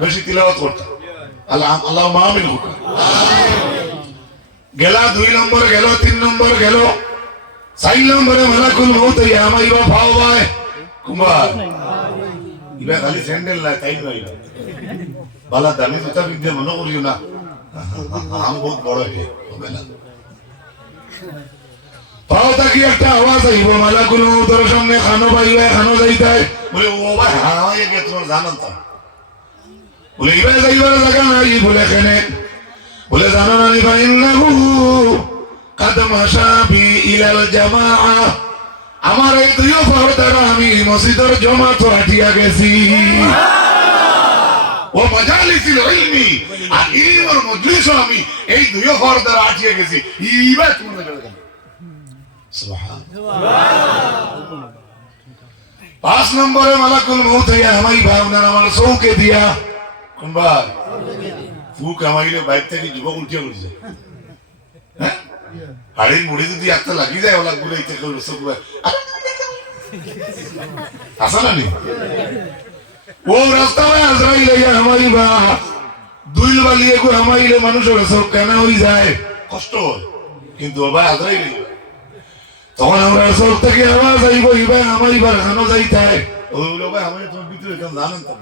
বেশি তিলাওয়াত করতাম আল্লাহ আল্লাহ মাহমিন হুকা। গেলা দুই নম্বর গেল, তিন নম্বর গেল, চার নম্বরে মালাকুল মৌত আমার ইবা ভাও ভাই। কুমার। ইবা খালি স্যান্ডেল নাই, তাই নয় বালা দামি জুতা বিদ্যা মনে করিও না। আম বহুত বড় হে, হবে না। পাও তাকি একটা আওয়াজ আইব মালাকুল মৌতর সামনে খানো পাইবে খানো বলে, ও ভাই, হাওয়াই গে তোমার জানান তা বলে ইবা যাইবার জায়গা নাই? বলে কেনে বলে জানো না নি ফাইন্নাহু কাদ মাশাবি ইলাল জামাআ। আমার এই দুই দ্বারা আমি মসজিদের জমাত হাটিয়া গেছি। ও মজালিসিল ইলমি। আর মজলিস আমি এই দুই দ্বারা গেছি। ইবা সুবহান পাঁচ নম্বরে মালাকুল মৌত হইয়া আমাই ভাবনার আমার চৌকে দিয়া। কোনবার ফুক আমাইলে বাইক থেকে যুবক উঠিয়া উঠছে হ্যাঁ? হাড়ির মুড়ি যদি লাগি যায় ওলা গুলো করে সব আসা না ও রাস্তা में আজরাইল ইয়া আমাই বা। বালিয়ে গো আমাইলে মানুষের সব কেন হই যায়। কষ্ট হয়। কিন্তু বাবা আজরাইল তখন আমরা সব থেকে আওয়াজ আইব ইবা আমাই বার খানো আমি তোমার ভিতরে কেন জানেন তো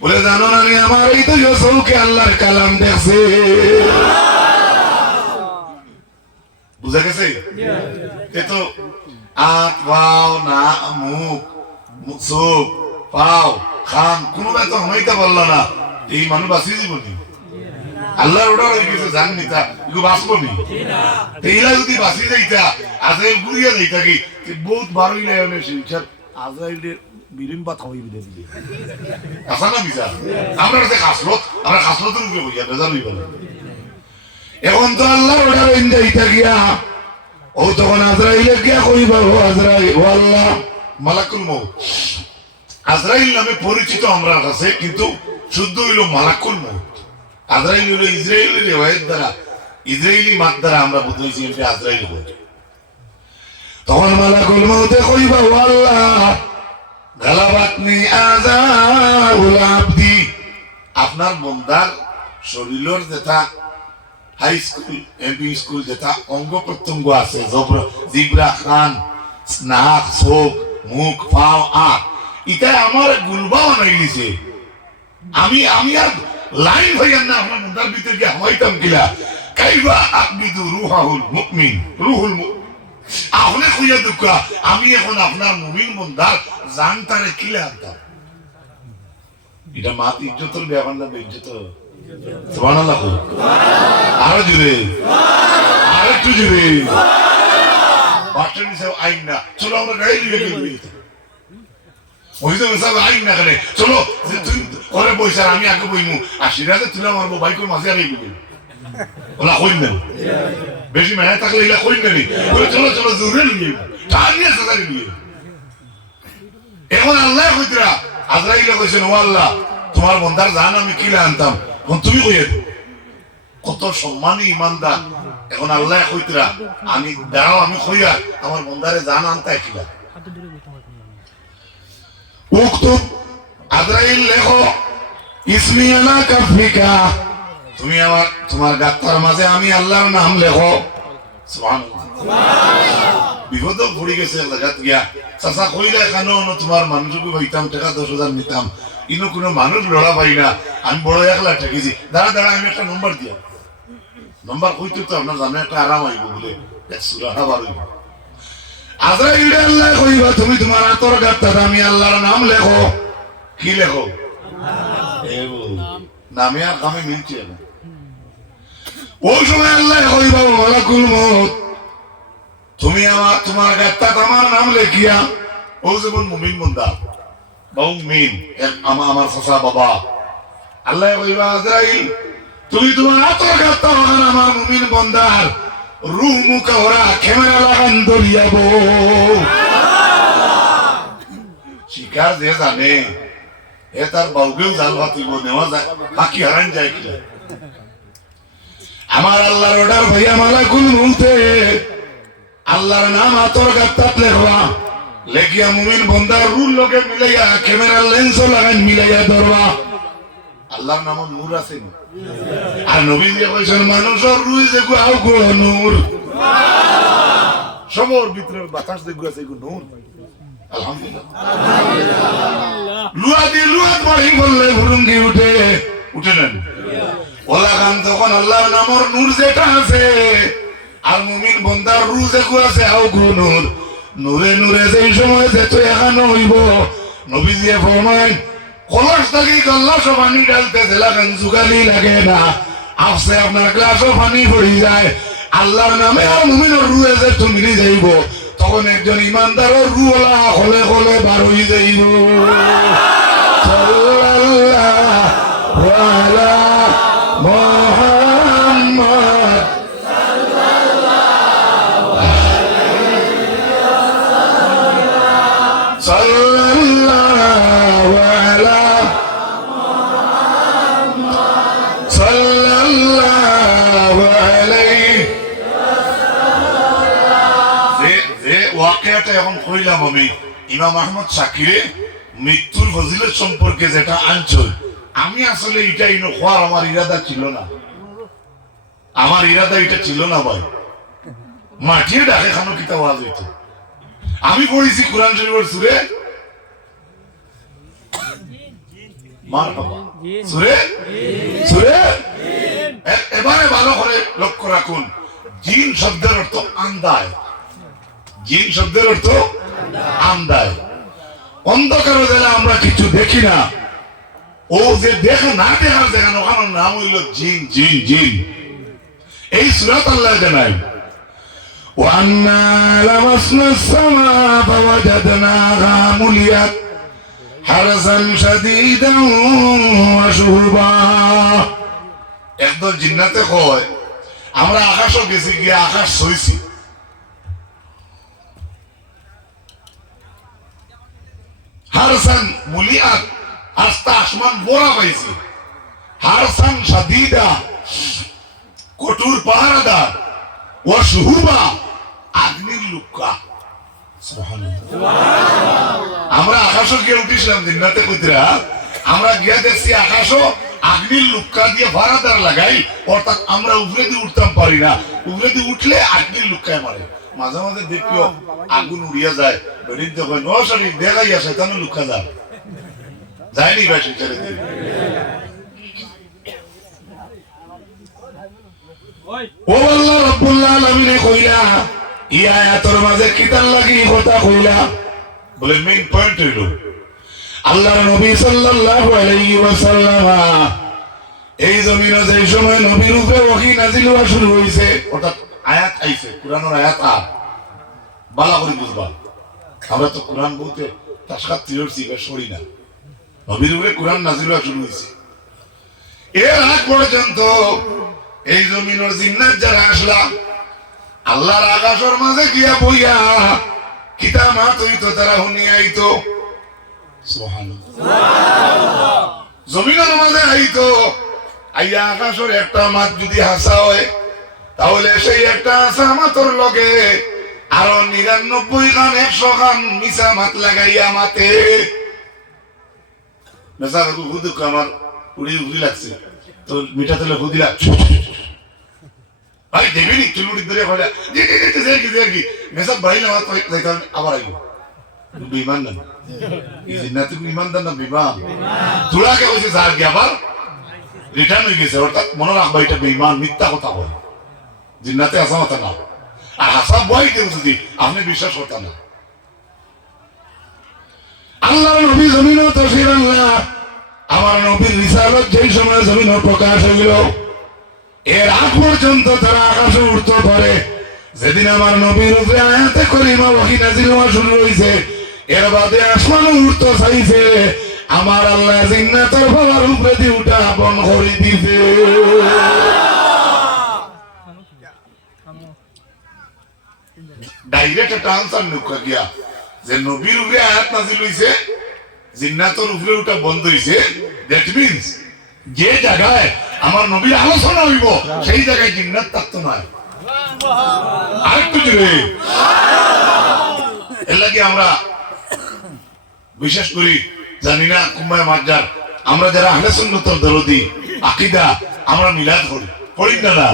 বলে, জানো না রে আমার, এই তো ইয়সৌকে আল্লাহর কালাম দেখছে। বুঝা গেছে? এ তো, আত পাও না, মুখ চোখ পাও খান কোনো তো হইতে পারল না। এই মানুষ বাঁচিয়ে জীবনী আল্লাহর ওটা হয়ে গেছে জাননি তা, এগুলো বাঁচবো নি? এইলা যদি বাঁচি যাইতা আজরাইল ঘুরিয়া যাইতা কি বহুত আসা না বিজা আমরা আমরা এখন তো আল্লাহ ওটা রইন যাইতা গিয়া, ও তখন গিয়া কইবা, ও আজরাইল, ও আল্লাহ, মালাকুল মউত। আজরাইল নামে পরিচিত আমরা কাছে কিন্তু শুদ্ধ হইল মালাকুল মউত। আজরাইল হইল ইসরায়েলের রেওয়ায়ত দ্বারা ইসরায়েলি মাত দ্বারা আমরা বুঝেছি আজরাইল বলে তখন মালাকুল মউতে কইবা, ও আল্লাহ আপনার বন্দার শরীরের যেটা হাই স্কুল এমপি স্কুল যেটা অঙ্গ প্রত্যঙ্গ আছে, জিব্রা খান চোখ মুখ, পাও, আখ ইটা আমার গুলবা বানাই আমি আমি আর লাইন হইয়ান না আমার মুন্ডার ভিতরে গিয়ে হইতাম কিলা কাইবা আকবিদু রুহাহুল মুকমিন রুহুল মুকমিন আপনি খুঁজে দুঃখ। আমি এখন আপনার মুমিন জানতারে কিলে আনতাম এটা ইজ্জতর ব্যাপার না ইজ্জত। সুবহানাল্লাহ আরও জুড়ে আর একটু জুড়ে বাচ্চা সব আইন না। চলো আমরা গাড়ি লিখে গেলি আইন না চলো তুই আমি আগে বইমু। আর সিরাজে তুলে মারবো, বাইকের মাঝে আর এই ওলা কইন না বেশি মেহনত থাকলে এগুলা কইন না বলে চলো চলো জোরে নিয়ে টানিয়ে এখন আল্লাহ কইতরা আজরাইলে কইছেন ও আল্লাহ তোমার বন্দার জান আমি কিলে আনতাম এখন তুমি কইয়ে কত সম্মানী ইমানদার এখন আল্লাহ কইতরা আমি দাঁড়াও আমি কইয়া আমার বন্দারে জান আনতা কিলা উক্তুব আজরাইল লেখো ইসমি আনা কাফিকা তুমি আমার তোমার গাত্তার মাঝে আমি আল্লাহর নাম লেখো। বিপদ ঘুরি গেছে লাগাত গিয়া। চাচা কইলে তোমার মানুষকে টাকা দশ হাজার নিতাম। ইনো কোনো মানুষ লড়া পাই না। আমি বড় একলা ঠেকেছি দাঁড়া দাঁড়া আমি একটা নম্বর দিয়া। নম্বর কইতে তো আপনার জানে একটা আরাম আইব বলে। সুরাহা আজরাইল আল্লাহ কইবা তুমি তোমার আতর গাত্তার আমি আল্লাহর নাম লেখো। কি লেখো? নামে আর কামে মিলছে না ওই সময় আল্লাহ কইবা মালাকুল মত তুমি আমার, তোমার গাত্তাত আমার নাম লেখিয়া, ও যেমন মুমিন বন্দা বাউ মিন আমা, আমার ফসা বাবা। আল্লাহ কইবা আজরাইল তুমি তোমার আতর গাত্তা হন আমার মুমিন বন্দার রু মুখা ওরা ক্যামেরা লাগান দরিয়াবো শিকার যে জানে, এ তার বাউকেও জাল ভাতিব নেওয়া যায়, বাকি হারান যায় কি আমার আল্লাহর অর্ডার ভাইয়া মালা কুল মুহূর্তে আল্লাহর নাম আতর গাত্তাত লেখবা লেখিয়া মুমিন বন্দার রুল লোকে মিলাইয়া, ক্যামেরার লেন্সও লাগান মিলাইয়া ধরবা আল্লাহর নাম নূর আছে। আর নবী দিয়ে কইছেন, মানুষের রুই যে আও গো নূর। সবর ভিতরে বাতাস দেখো আছে গো নূর। আলহামদুলিল্লাহ। লুয়া দিয়ে লুয়া পড়ি বললে ভুরুঙ্গি উঠে। উঠে নেন। ওলা তখন আল্লাহর নামর নূর যেটা আছে আর মুমিন বন্দার রু যে আছে আও গো নূর। নূরে নূরে যেই সময় যে তো এখানে হইব নবী দিয়ে ফরমায় কলস থাকি গল্লাসও পানি ডালতে দিলাকেন জুগালি লাগে না। আসছে আপনার গ্লাসও পানি পড়ি যায়। আল্লাহর নামে আর মুমিনের রুয়ে যে তুমি যাইব। তখন একজন ইমানদারের রুওলা হলে হলে বার হয়ে যাইব। সাল্লাল্লাহু আলা ওয়াকিয়াটা এখন কইলাম আমি ইমাম আহমদ শাকিরে মৃত্যুর ফজিলত সম্পর্কে যেটা আনছই আমি আসলে এটা ইনো খোয়ার আমার ইরাদা ছিল না। আমার ইরাদা এটা ছিল না ভাই। মাটিয়ে ডাকে খানো কিতা ওয়াজ হইতো আমি পড়েছি কোরআন শরীফের সুরে। মার বাবা। সুরে? সুরে? এবারে ভালো করে লক্ষ্য রাখুন। জিন শব্দের অর্থ আন্দায়। জিন শব্দের অর্থ আন্দায়। অন্ধকার জেলা আমরা কিছু দেখি না। ও যে দেখা না দেখার দেখান ওখানে নাম হইল জিন জিন জিন এই সুরাত আল্লাহ জানাই وأنا لمسنا السماء فوجدناها مليت حرسا شديدا وشهبا একদল জিন্নাতে কয় আমরা আকাশও গেছি গিয়ে আকাশ সইছি হারসান মুলিয়াত আস্তা আসমান বোরা পাইছে। হারসান সাদিদা, কঠোর পাহারাদার ও সুহুবা আগ্নির লুক্কা। আমরা আকাশও গিয়ে উঠিছিলাম দিনরাতে কইতরা আমরা গিয়া দেখছি আকাশও আগ্নির লুক্কা দিয়ে ভাড়াদার লাগাই। অর্থাৎ আমরা উপরে দিয়ে উঠতাম পারি না। উপরে দিয়ে উঠলে আগ্নির লুক্কায় মারে। মাঝে মাঝে দেখিও আগুন উড়িয়া যায়। বেরিন দেখো ন শরীর দেখাইয়া সেখানে লুক্কা যায় যায়নি ভাই ছেড়ে দিয়ে ও আল্লাহ রাব্বুল আলামিন কইলা ই আয়াতের মাঝে কিতার লাগি কথা কইলা? বলে মেইন পয়েন্ট হইল, আল্লাহর নবী সাল্লাল্লাহু আলাইহি ওয়াসাল্লাম, এই জমিনে যে সময় নবীর উপরে ওহী নাজিল হওয়া শুরু হইছে, অর্থাৎ আয়াত আইছে, কোরআনের আয়াত আর, বালা করে বুঝবা। আমরা তো কোরআন বলতে তাসকাত তিরছি বা সরি না। নবীর কোরআন নাজিল শুরু হইছে এর আগ পর্যন্ত এই জমিনের জিন্নাত যারা আসলাম আল্লাহর আকাশের মাঝে গিয়া বইয়া কিতা মা তুই তারা হুনি আইতো। জমিনের মাঝে আইতো, আইয়া আকাশের একটা মাছ যদি হাসা হয়, তাহলে সেই একটা হাসা মাতর লগে আরও নিরানব্বই খান একশো খান মিশা মাত লাগাইয়া মাতে। হুদুক আমার উড়ি উড়ি লাগছে। তো মিঠা তেলে হুদিলা ভাই দেবেনি চুলুড়ি ধরে যে যে যে যে কি যে কি মেসা ভাই না তো যাইতাম আবার আইব বিমান না। বিমান না বিমান। তুলাকে হইছে কি আবার রিটার্ন হয়ে গেছে। অর্থাৎ মনে রাখবা এটা বেইমান মিথ্যা কথা বলে। জিন্নাতে আসা মাথা না। আর হাসা বই কেউ আপনি বিশ্বাস করতেন না। আল্লাহর নবী জমিন তসির আল্লাহ। আমার নবীর রিসালত যেই সময় জমিন প্রকাশ হইল, এর আগ পর্যন্ত তারা আকাশে উঠতে পারে। যেদিন আমার নবীর উপরে আয়াতে করিমা ওহি নাজিল হওয়া শুরু হইছে, এর বাদে আসমানও উঠতে চাইছে। আমার আল্লাহ জিন্নাতর বাবার উপরে দিয়ে উঠা বন করে দিছে। ডাইরেক্ট একটা আনসার নুকা গিয়া। যে নবীর উপরে আয়াত নাজিল হইছে জিন্নাতর উপরে উঠা বন্ধ হইছে দ্যাট মিন্স যে জায়গায় আমার নবীর আলোচনা হইব, সেই জায়গায় জিন্নাত থাকতো না আরেকটু জুড়ে এর লাগে আমরা বিশেষ করি, জানি না কুম্বায় মাজার আমরা যারা আহলে সুন্নতর দরদি, আকিদা, আমরা মিলাদ করি। না না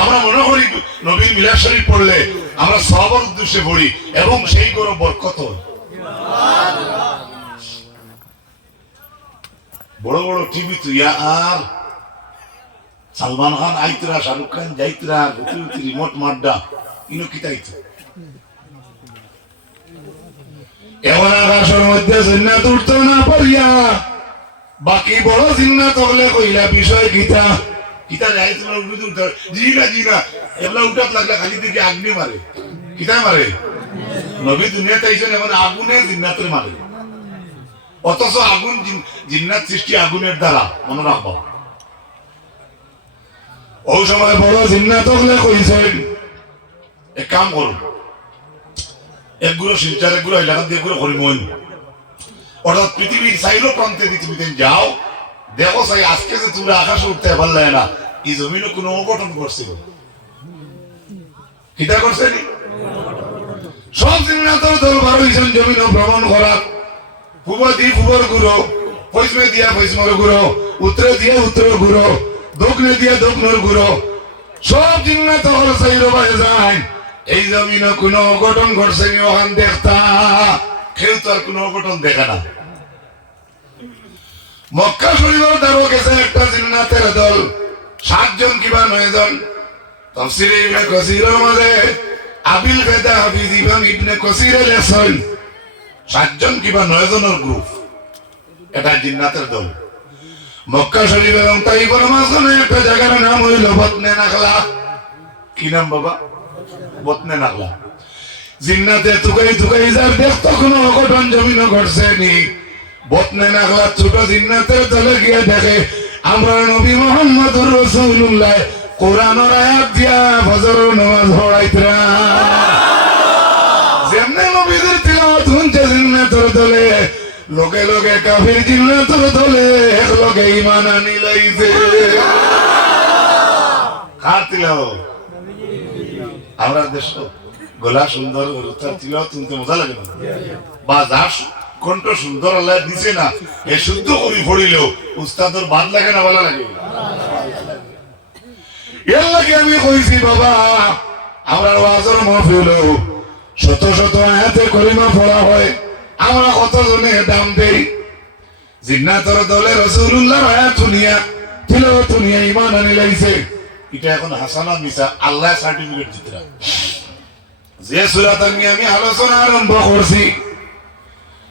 আমরা মনে করি নবীর মিলাদ শরীফ পড়লে আমরা সবার উদ্দেশ্যে পড়ি এবং সেই গৌরব বরকত বড় বড় টিভি তুইয়া আর। সালমান খান আইতরা, শাহরুখ খান যাইতরা রিমোট মাড্ডা, ইনো কিতাইতো এমন আকাশের মধ্যে জিন্নাত উঠতো না পারিয়া বাকি বড় জিন্নাত হলে কইলা বিষয় গীতা দিকে আগ্নি মারে। কিতায় মারে? নবী দুনিয়াতে এমন আগুনে জিন্নাতের মারে। অথচ আগুন জিন্নাত সৃষ্টি আগুনের দ্বারা মনে রাখব ওই সময় বড় জিন্নাত হলে কইছেন, এক কাম করুন একগুলো শিলচার একগুলো এলাকা দিয়ে একগুলো হরিমোহন। অর্থাৎ পৃথিবীর সাইলো প্রান্তে দিন যাও দেখো সাই আজকে যে তোমরা আকাশে উঠতে পারলে না, এই জমিনে কোনো অঘটন করছিল। কিতা করছে নি? সব জমিন ভ্রমণ করা। পূর্ব দিয়ে পূবর পশ্চিমে দিয়া পশ্চিমর গুরু উত্তরে দিয়া উত্তর গুরু দক্ষিণে দিয়া দক্ষিণের গুরু সব জিন্নাত হল সেই রবাই যায় এই জমিনে কোনো অঘটন ঘটছে নি ওখান দেখতা কেউ তো আর কোনো অঘটন দেখে না। মক্কা শরীফের দ্বারও গেছে একটা জিন্নাতের দল। সাতজন কিবা নয় জন তফসিরে ইবনে কসিরের মাঝে আবিল বেদা হাফিজ ইমাম ইবনে কসিরে লেখছেন, সাতজন কিবা নয় জনের গ্রুপ এটা জিন্নাতের দল। মক্কা শরীফ এবং তাইফের মাঝখানে একটা জায়গার নাম হইল বতনে নাখলা কি নাম বাবা? বতনে নাখলা জিন্নাতে তুকাই তুকাই যার দেখতো কোনো অঘটন জমিন ঘটছে নি বতনে নাখলা ছোট জিন্নাতের দলে গিয়ে দেখে, আমরা নবী মোহাম্মদুর রসুল্লাহ লোকে লোকে কাফির লোকে আনি আমরা দেশ গলা সুন্দর তিলাওয়াত শুনতে মজা লাগে না। বা যার কণ্ঠ সুন্দর আল্লাহ দিছে না। এ শুদ্ধ করি পড়িলেও উস্তাদর বাদ লাগে না ভালো লাগে। এর লাগে আমি কইছি বাবা আমরা ওয়াজর শত শত আয়াতে কলিমা পড়া হয়। আমরা দাম দেই? জিন্নাতর দলে আয়াত শুনিয়া তিলো শুনিয়া ইমান আনি লাইছে এটা এখন হাসানা মিসা আল্লাহ সার্টিফিকেট দিতরা যে সুরাত আমি আলোচনা আরম্ভ করছি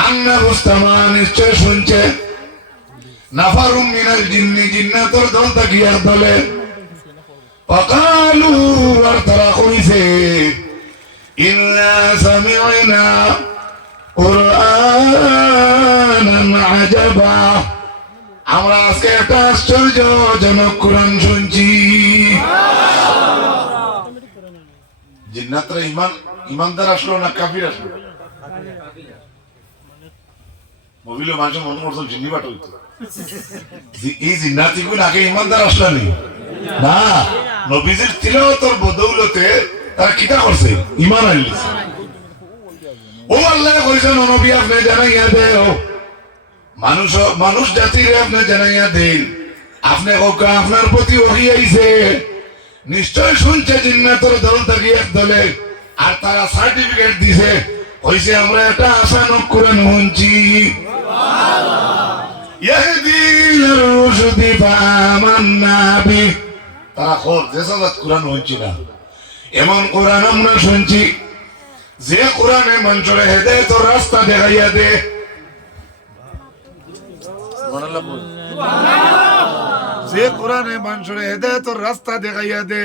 আন্না রুস্তামা নিশ্চয় শুনছে নাফারুম মিনাল জিন্নি জিন্নাতর দল তাকিয়ার দলে فقالوا আর তারা কইছে ইন্না সামি'না কুরআনান আজাবা আমরা আজকে একটা আশ্চর্যজনক কোরআন শুনছি জিন্নাতরা ইমান ইমানদার আসলো না কাফির আসলো মবিলে মানুষ মনে করছ জিন্নি বাট হইতো এই জিন্নাতি গুণ আগে ইমানদার না। নবীজির বদৌলতে, তারা কিটা করছে? ইমান আনলিছে ও আল্লাহ কইছেন আপনি জানাইয়া দেও। মানুষ মানুষ জাতির আপনি জানাইয়া দেন। আপনি আপনার প্রতি ওহি আইছে। নিশ্চয় শুনছে জিন্নাতর দল থাকি এক দলে, আর তারা সার্টিফিকেট দিছে। হইছে আমরা এটা আসানক কোরআন শুনছি ইয়াহদি তারা যে সালাত কোরআন শুনছি না। এমন কোরআন আমরা শুনছি যে কোরআনে মানুষের হেদায়েতের রাস্তা দেখাইয়া দে। যে কোরআনে মানুষের হেদায়েতের রাস্তা দেখাইয়া দে।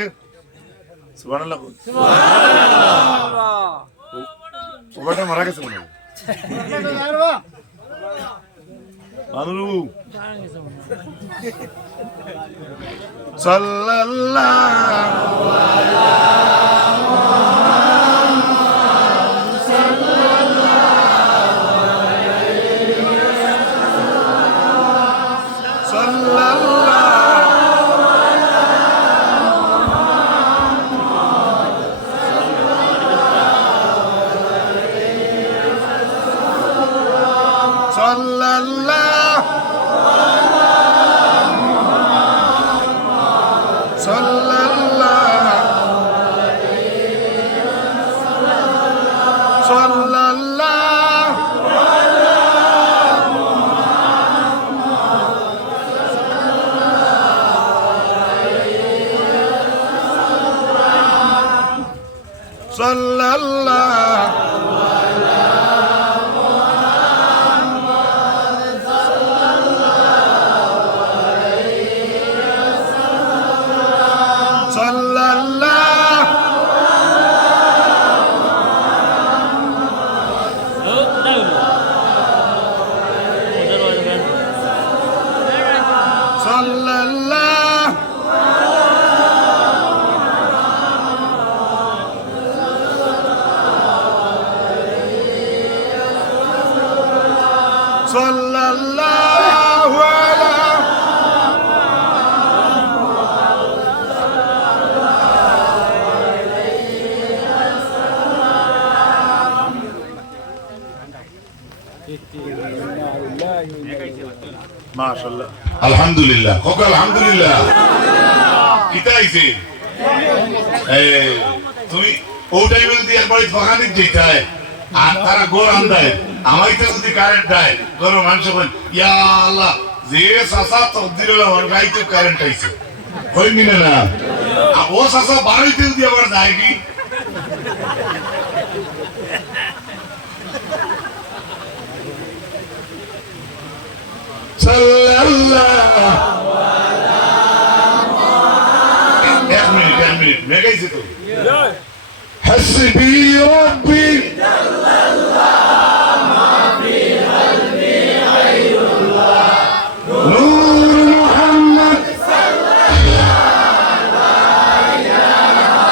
মারা গেছে মনে হয়। মানু সাল্লাল্লাহু আলা আলহামদুলিল্লাহ। হোক আলহামদুলিল্লাহ? কিতা আইছে তুমি ও টাইমে যদি একবার ফাঁকানিক যেটায় আর তারা গোর আন্দায় আমাইতে যদি কারেন্ট দেয় কোন মানুষ বলেন ইয়া আল্লাহ যে সাসা তকদির গাইতে কারেন্ট আইছে। হইনি না? ও সাসা বাড়াইতে যদি আবার যায় কি? এক মিনিট এক মিনিট মেগাইছে তো। হাসবি রব্বি।